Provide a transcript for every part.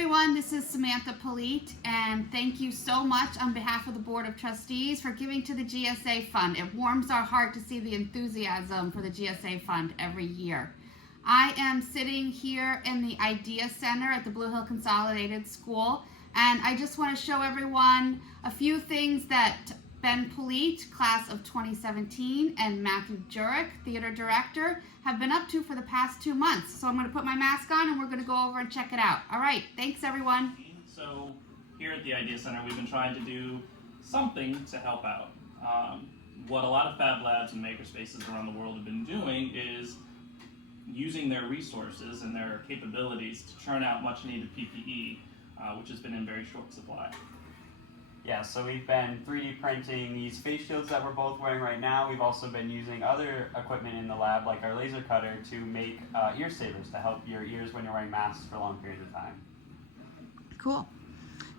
everyone, this is Samantha Polite, and thank you so much on behalf of the Board of Trustees for giving to the GSA Fund. It warms our heart to see the enthusiasm for the GSA Fund every year. I am sitting here in the Idea Center at the Blue Hill Consolidated School, and I just want to show everyone a few things that Ben Polite, class of 2017, and Matthew Jurek, theater director, have been up to for the past 2 months. So I'm going to put my mask on and we're going to go over and check it out. All right, thanks everyone. So here at the Idea Center, we've been trying to do something to help out. What a lot of fab labs and makerspaces around the world have been doing is using their resources and their capabilities to churn out much needed PPE, which has been in very short supply. Yeah, so we've been 3D printing these face shields that we're both wearing right now. We've also been using other equipment in the lab, like our laser cutter, to make ear savers to help your ears when you're wearing masks for long periods of time. Cool.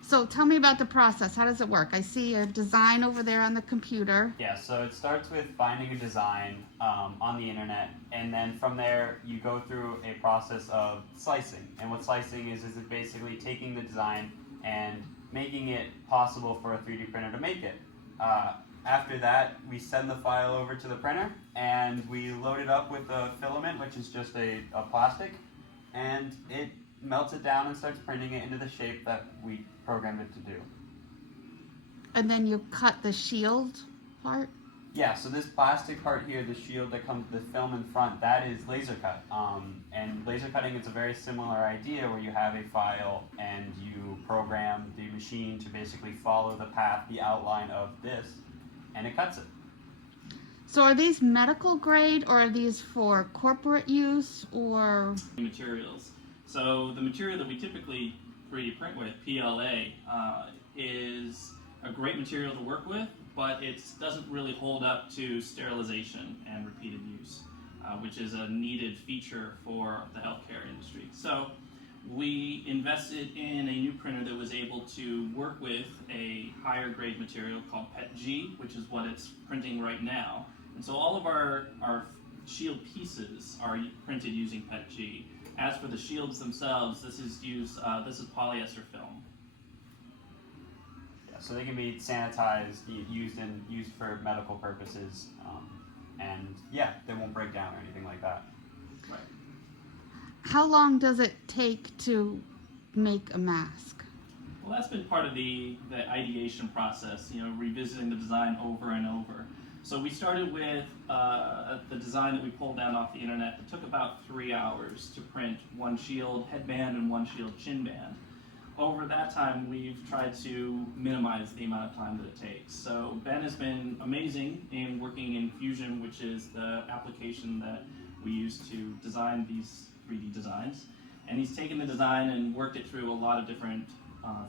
So tell me about the process. How does it work? I see a design over there on the computer. Yeah, so it starts with finding a design on the internet, and then from there you go through a process of slicing. And what slicing is it basically taking the design and making it possible for a 3D printer to make it. After that, we send the file over to the printer and we load it up with a filament, which is just a plastic, and it melts it down and starts printing it into the shape that we programmed it to do. And then you cut the shield part? Yeah, so this plastic part here, the shield that comes with the film in front, that is laser cut. And laser cutting is a very similar idea where you have a file and you program the machine to basically follow the path, the outline of this, and it cuts it. So are these medical grade or are these for corporate use or? Materials. So the material that we typically 3D print with, PLA, is a great material to work with, but it doesn't really hold up to sterilization and repeated use, which is a needed feature for the healthcare industry. So we invested in a new printer that was able to work with a higher grade material called PETG, which is what it's printing right now. And so all of our shield pieces are printed using PETG. As for the shields themselves, this is polyester film. So they can be sanitized, used for medical purposes, and yeah, they won't break down or anything like that. Right. How long does it take to make a mask? Well, that's been part of the ideation process, revisiting the design over and over. So we started with the design that we pulled down off the internet that took about 3 hours to print one shield headband and one shield chin band. Over that time, we've tried to minimize the amount of time that it takes. So Ben has been amazing in working in Fusion, which is the application that we use to design these 3D designs. And he's taken the design and worked it through a lot of different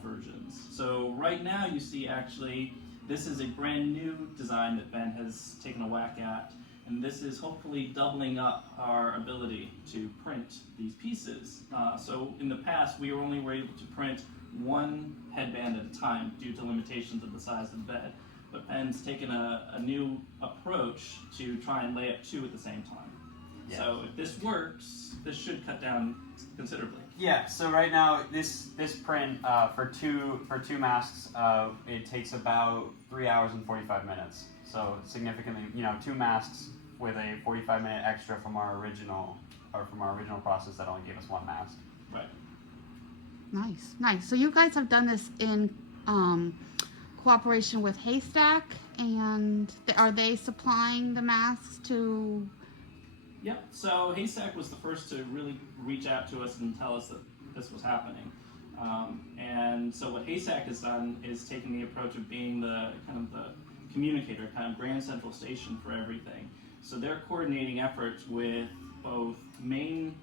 versions. So right now you see actually, this is a brand new design that Ben has taken a whack at. And this is hopefully doubling up our ability to print these pieces. So in the past, we were able to print one headband at a time due to limitations of the size of the bed. But Ben's taken a new approach to try and lay up two at the same time. Yeah. So if this works, this should cut down considerably. Yeah. So right now, this print for two masks, it takes about 3 hours and 45 minutes. So significantly, 2 masks with a 45-minute extra from our original process that only gave us 1 mask. Right. Nice, nice. So you guys have done this in cooperation with Haystack, and are they supplying the masks to? Yep. So Haystack was the first to really reach out to us and tell us that this was happening. And so what Haystack has done is taken the approach of being the communicator, grand central station for everything. So they're coordinating efforts with both main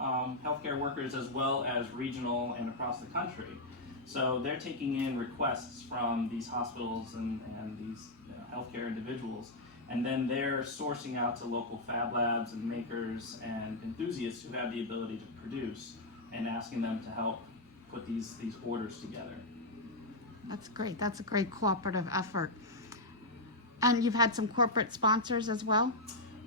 healthcare workers as well as regional and across the country. So they're taking in requests from these hospitals and these healthcare individuals, and then they're sourcing out to local fab labs and makers and enthusiasts who have the ability to produce and asking them to help put these orders together. That's great. That's a great cooperative effort. And you've had some corporate sponsors as well?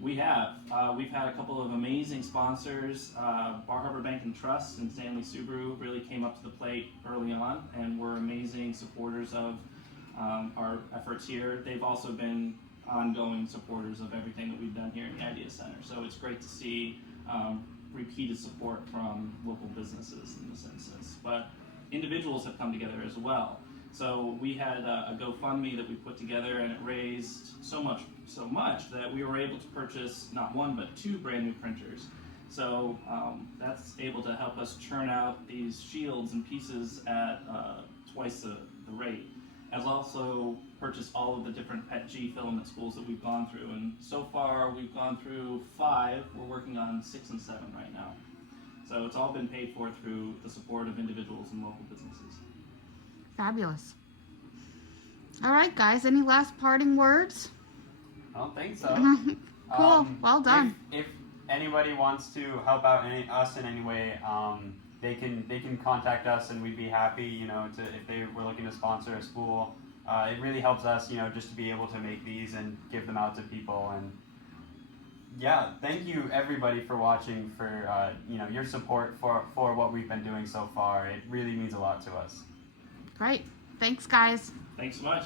We have. We've had a couple of amazing sponsors. Bar Harbor Bank and Trust and Stanley Subaru really came up to the plate early on and were amazing supporters of our efforts here. They've also been ongoing supporters of everything that we've done here in the Idea Center. So it's great to see repeated support from local businesses in this instance. But individuals have come together as well. So we had a GoFundMe that we put together, and it raised so much that we were able to purchase not one but 2 brand new printers. So that's able to help us churn out these shields and pieces at twice the rate. As also purchased all of the different PET-G filament schools that we've gone through, and so far we've gone through 5. We're working on 6 and 7 right now. So it's all been paid for through the support of individuals and local businesses. Fabulous. All right, guys, any last parting words? I don't think so. Cool. Well done. If anybody wants to help out us in any way, they can contact us, and we'd be happy, if they were looking to sponsor a school. It really helps us, just to be able to make these and give them out to people. And yeah, thank you everybody for watching, for your support for what we've been doing so far. It really means a lot to us. Great. Thanks, guys. Thanks so much.